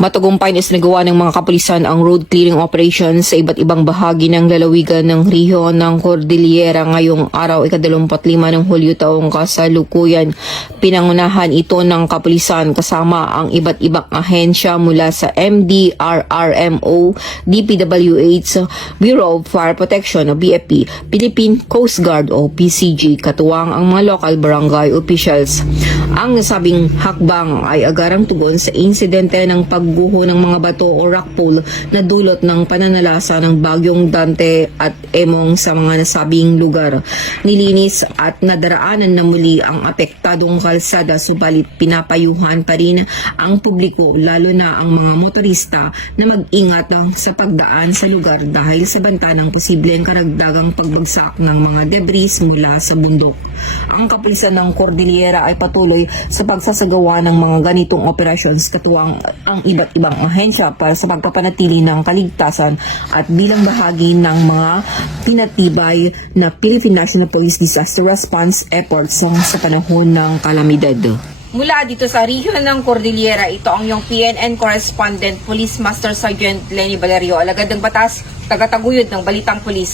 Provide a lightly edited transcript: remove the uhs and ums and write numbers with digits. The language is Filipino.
Matagumpay na isinagawa ng mga kapulisan ang road clearing operations sa iba't ibang bahagi ng lalawigan ng rehiyon ng Cordillera ngayong araw ika-25 ng Hulyo taong kasalukuyan. Pinangunahan ito ng kapulisan kasama ang iba't ibang ahensya mula sa MDRRMO, DPWH, Bureau of Fire Protection o BFP, Philippine Coast Guard o PCG, katuwang ang mga local barangay officials. Ang nasabing hakbang ay agarang tugon sa insidente ng pagguho ng mga bato o rockpool na dulot ng pananalasa ng bagyong Dante at Emong sa mga nasabing lugar. Nilinis at nadaraanan na muli ang apektadong kalsada, subalit pinapayuhan pa rin ang publiko, lalo na ang mga motorista, na mag-ingat sa pagdaan sa lugar dahil sa banta ng posibleng karagdagang pagbagsak ng mga debris mula sa bundok. Ang kapulisan ng Cordillera ay patuloy sa pagsasagawa ng mga ganitong operations, katuwang ang iba't ibang ahensya para sa pagpapanatili ng kaligtasan at bilang bahagi ng mga tinatibay na Philippine National Police Disaster Response efforts sa panahon ng kalamidad. Mula dito sa rehiyon ng Cordillera, ito ang iyong PNN correspondent, Police Master Sergeant Lenny Valerio, alagad ng batas, tagataguyod ng Balitang Pulis.